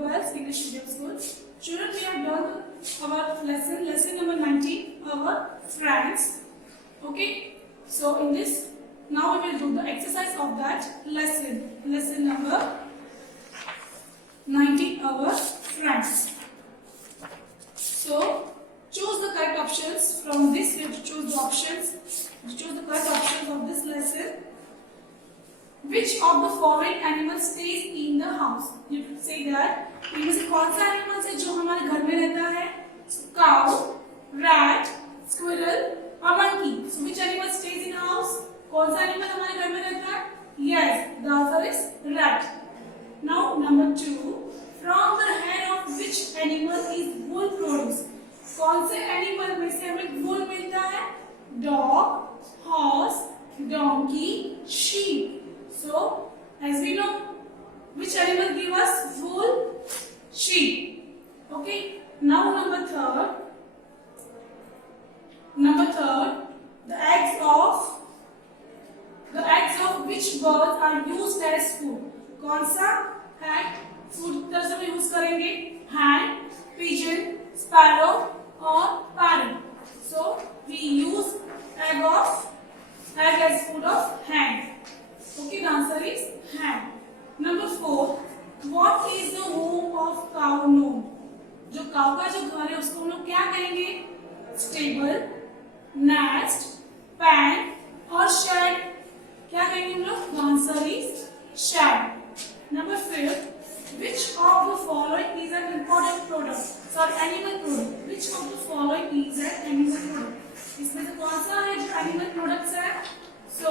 Bells English Medium School. Children, we have done our lesson number 19, our friends. Okay, so in this, now we will do the exercise of that lesson number 19, our friends. So choose the correct options from this. We have to choose the options. Choose the correct options of this lesson. Which of the following animals stays in the house? You can say that. इनमें से कौन सा animal है जो हमारे घर में रहता है? Cow, rat, squirrel or monkey. So which animal stays in house? कौन सा एनिमल हमारे घर में रहता है? Yes, the answer is rat. Now number 2. From the hair of which animal is wool produced? कौन से एनिमल में से हमें wool मिलता है? Dog, horse, donkey, sheep. So, as we know, which animal give us wool? Sheep. Okay. Now number third, the eggs of which birds are used as food? कौन सा egg food तरह से हम use करेंगे? Hen, pigeon, sparrow or parrot. So we use egg as food of hen. Okay, the answer is hen. Number 4. What is the home of cow known? जो काऊ का जो घर है उसको हम लोग क्या कहेंगे? Stable, nest, pen और shed. क्या कहेंगे हम लोग? The answer is shed. Number 5. Which of the following is an important product? Sorry, animal product. Which of the following is an animal product? इसमें से कौन सा है जो animal products है? So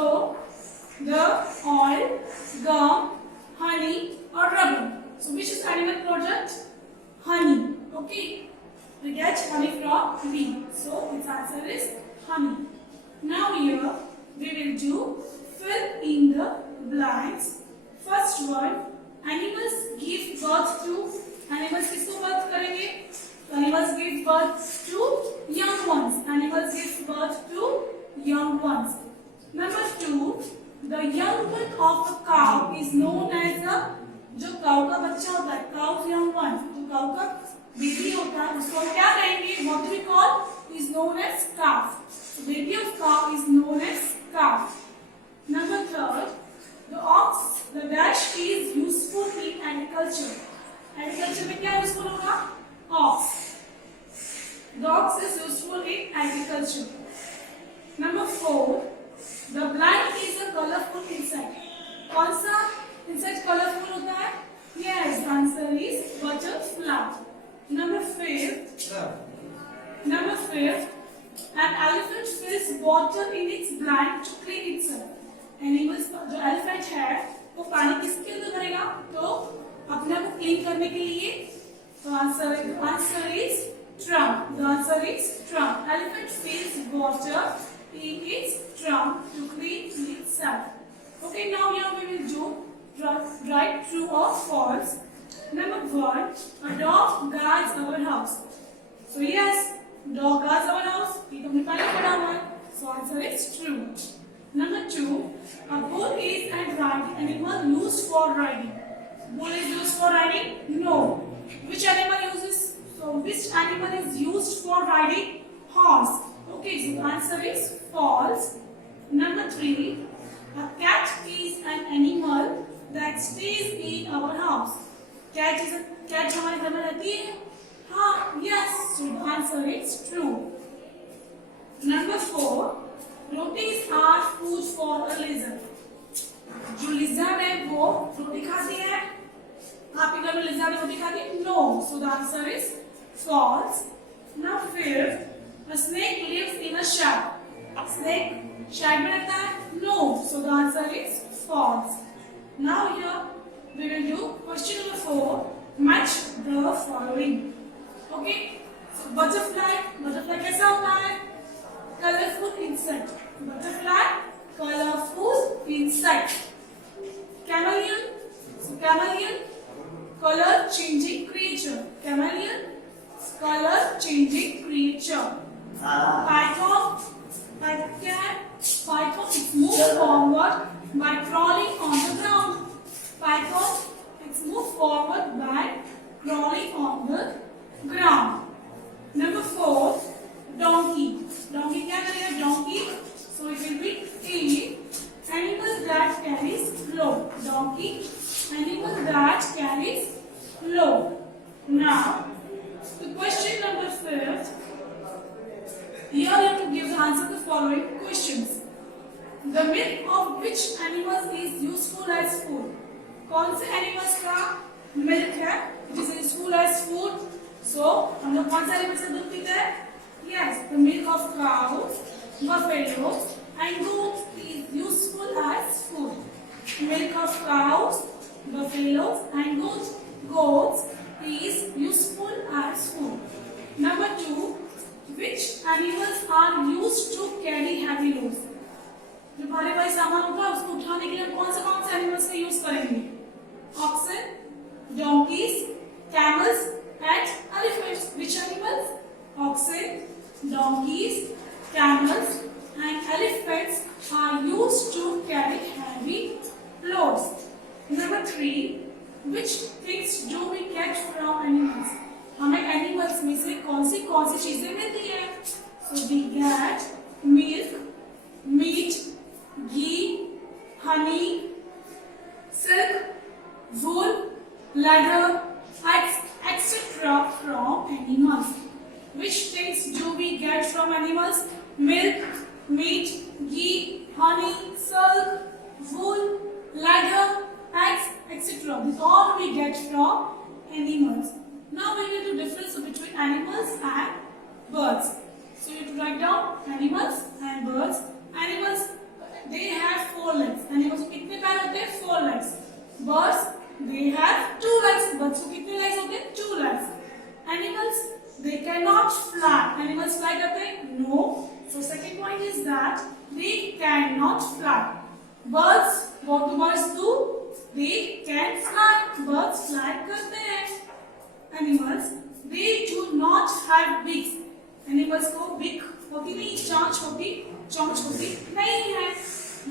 the oil, gum, honey or rubber. So which is animal product? Honey. Okay. We get honey from bee. So its answer is honey. Now here we will do fill in the blanks. First one, animals give birth to. Animals किसको birth करेंगे? Animals give birth to young ones. Animals give birth to young ones. Number 2. The young one of a cow is known as a. जो काऊ का बच्चा होता है, cow's young one, जो काऊ का baby होता है, उसको हम क्या कहेंगे? What do we call? Is known as calf. So baby of cow is known as calf. Number 3. The ox, the dash is useful in agriculture. Agriculture में क्या useful होगा? Ox. The ox is useful in agriculture. Number 4. The blank is a colorful insect. कौन सा insect colorful होता है? Yes, the answer is butterfly. Number 5. An elephant fills water in its blank to clean itself. Animals जो elephant है वो पानी किसके अंदर भरेगा? तो अपने आप को क्लीन करने के लिए. तो answer is trunk. The answer is trunk. Elephant fills water in its trunk to clean itself. Okay, now here we will do right, true or false. Number 1. A dog guards our house. So yes, dog guards our house. ये तो हमने पहले पढ़ा हुआ है. So answer is true. Number 2. A bull is a riding animal used for riding. Bull is used for riding? No. Which animal uses? So which animal is used for riding? Horse. Okay, so the answer is false. Number 3. A cat is an animal that stays in our house. Cat जो हमारे घर में रहती है? हाँ, yes. So the answer is true. Number 4. Rotis are food for a lizard. जो lizard है वो रोटी खाती है? आपके घर में lizard रोटी खाती है? No. So the answer is false. Now 5th. A snake lives in a shed. Snake shed में रहता है? No. So the answer is false. Now here we will do question number 4. Match the following. Okay. So butterfly कैसा होता है? Colorful insect. Butterfly, colorful insect. Chameleon. So chameleon, color changing creature. Chameleon, color changing creature. Python it moves forward by crawling on the ground. Python it moves forward by crawling on the ground. Number 4, donkey. Donkey क्या करेगा? Donkey, so it will be A. Animal that carries load. Donkey, animal that carries load. Now, the question number 5. Here you have to give the answer to the following questions. The milk of which animals is useful as food? कौन से animals का milk है which is useful as food? So हम लोग कौन से animals का दूध पीते हैं? Yes, the milk of cows, buffaloes, and goats is useful as food. Milk of cows, buffaloes, and goats is useful as food. Number 2, which animals are used to carry heavy loads? जो भारी भारी सामान होगा उसको उठाने के लिए कौन से एनिमल्स का यूज करेंगे? Oxen, donkeys, camels, and elephants. Which animals? Oxen, donkeys, camels, and elephants are used to carry heavy loads. Number 3, which things do we get from animals? हमें एनिमल्स में से कौन सी चीजें मिलती है? So we get milk, meat, ghee, honey, silk, wool, leather, etc. from animals. Which things do we get from animals? Milk, meat, ghee, honey, silk, wool, leather, eggs, etc. These all we get from animals. Now we will do difference between animals and birds. So you have to write down animals and birds. Animals, they have 4 legs. Animals को कितने पैर होते हैं? 4 legs. Birds, they have 2 legs. Birds को कितने legs होते हैं? 2 legs. Animals, they cannot fly. Animals fly करते हैं? No. So second point is that they cannot fly. Birds, what do birds do? They can fly. Birds fly करते हैं. Animals, they do not have beaks. Animals को beak होती नहीं, चोंच होती नहीं है.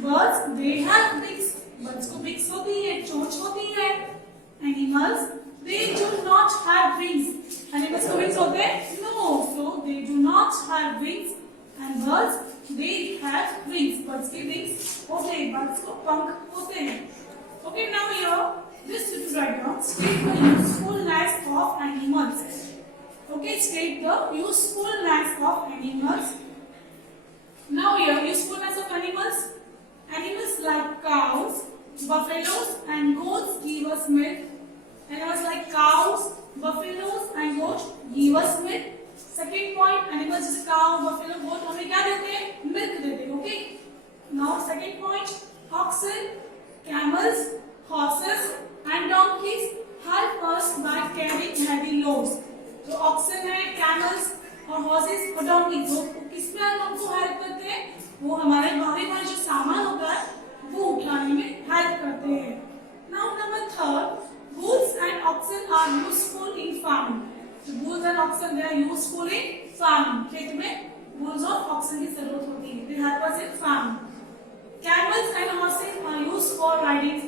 Birds, they have beaks. Birds को beaks होती है, चोंच होती है. Animals, they do not have wings. Animals को wings होते हैं? No. So they do not have wings. And birds, they have wings. Birds के wings होते हैं. Birds को पंख होते हैं. Okay, now here. This is right down. State the usefulness of animals. Okay, state the usefulness of animals. Now here, usefulness of animals. Animals like cows, buffaloes, and goats give us milk. Animals like cows, buffaloes, and goats give us milk. Second point, animals जैसे cow, buffalo, goat हमें क्या देते हैं? Milk देते हैं. Okay. Now second point, oxen, camels, horses, and donkeys help us by carrying heavy loads. तो oxen है, camels और horses और donkeys वो किसमें हमको हेल्प करते हैं? वो हमारे भारी जो सामान होता है वो उठाने में हेल्प करते हैं. Now number 3, bulls and oxen are useful in farming. So bulls and oxen they are useful in farming. खेत में bulls और oxen की जरूरत होती है. They help us in farming. Camels and horses are used for riding.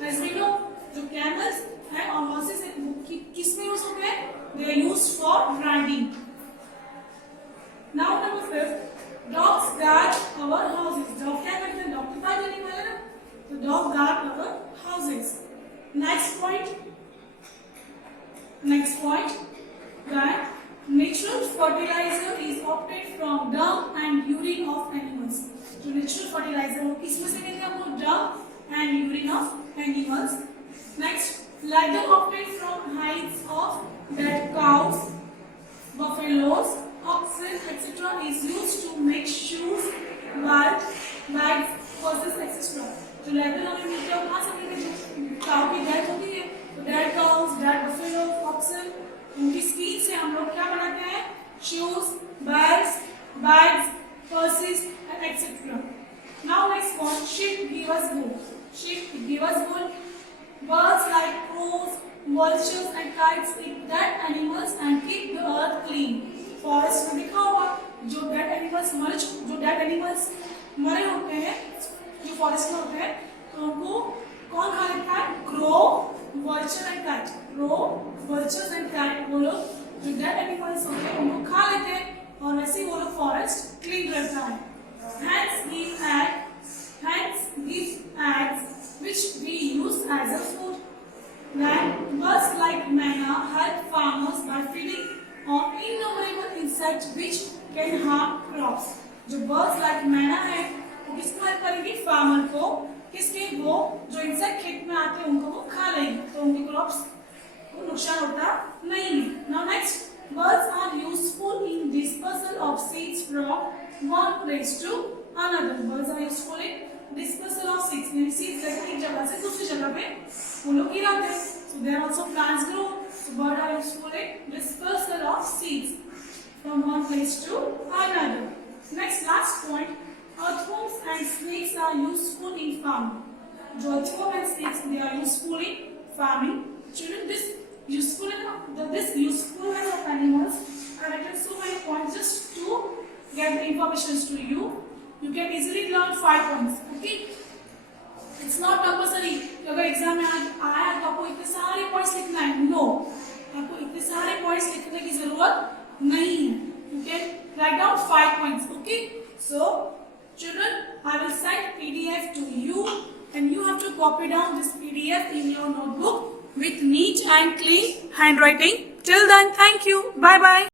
As we know, जो camels है और horses है वो किसमें यूज होते हैं? They are used for riding. Now number 5, dogs guard our houses. Dog क्या करते हैं? Dog के पास जाने वाले ना, तो dog guard our houses. Next point, that natural fertilizer is obtained from dung and urine of animals. जो natural fertilizer वो किसमें से मिलते हैं हमको? Dung and urine of animals. Next, leather obtained from hides of dead cows, buffaloes, oxen, etc. is used to make shoes, bags, purses, etc. तो leather हमें मिलता है कहाँ से मिलते हैं? cow की dead होती है, तो dead cows, dead buffaloes, oxen, उनकी skin से हम लोग क्या बनाते हैं? shoes, bags, purses, and etc. Now next one, sheep give us wool. Sheep give us wool. Birds like crows, vultures, and kites eat dead animals and keep the earth clean. Forest में देखा होगा जो dead animals मरे होते हैं, जो forest में होते हैं, तो उनको कौन खा लेता है? Crow, vulture and cat. Crow, vultures and cat वो लोग जो dead animals होते हैं उनको खा लेते हैं और वैसे ही वो लोग forest clean रहता है. Hens give eggs which we use as a food. Birds like manna help farmers by feeding on innumerable insects which can harm crops. जो birds like manna है वो किसको हेल्प करेंगे? फार्मर को. किसके? वो जो इंसेक्ट खेत में आते हैं उनको वो खा लेंगे तो उनकी क्रॉप्स को नुकसान होता नहीं है. Now next, birds are useful in dispersal of seeds from one place to another. Birds are useful in dispersal of seeds. यानी seeds लेकर एक जगह से दूसरी जगह पे वो लोग गिराते हैं. So there are also plants grow. So birds are useful in dispersal of seeds from one place to another. Next, last point. Earthworms and snakes are useful in farming. जो earthworm and snakes, they are useful in farming. Children, this usefulness of animals, I have written so many points just to get the information to you. You can easily learn 5 points. Okay? It's not compulsory. कि अगर exam में आया तो आपको इतने सारे points लिखना है. नो, आपको इतने सारे पॉइंट्स लिखने की जरूरत नहीं है. You can write down 5 points. Okay? So, children, I will send PDF to you and you have to copy down this PDF in your notebook with neat and clean handwriting. Till then, thank you. Bye bye.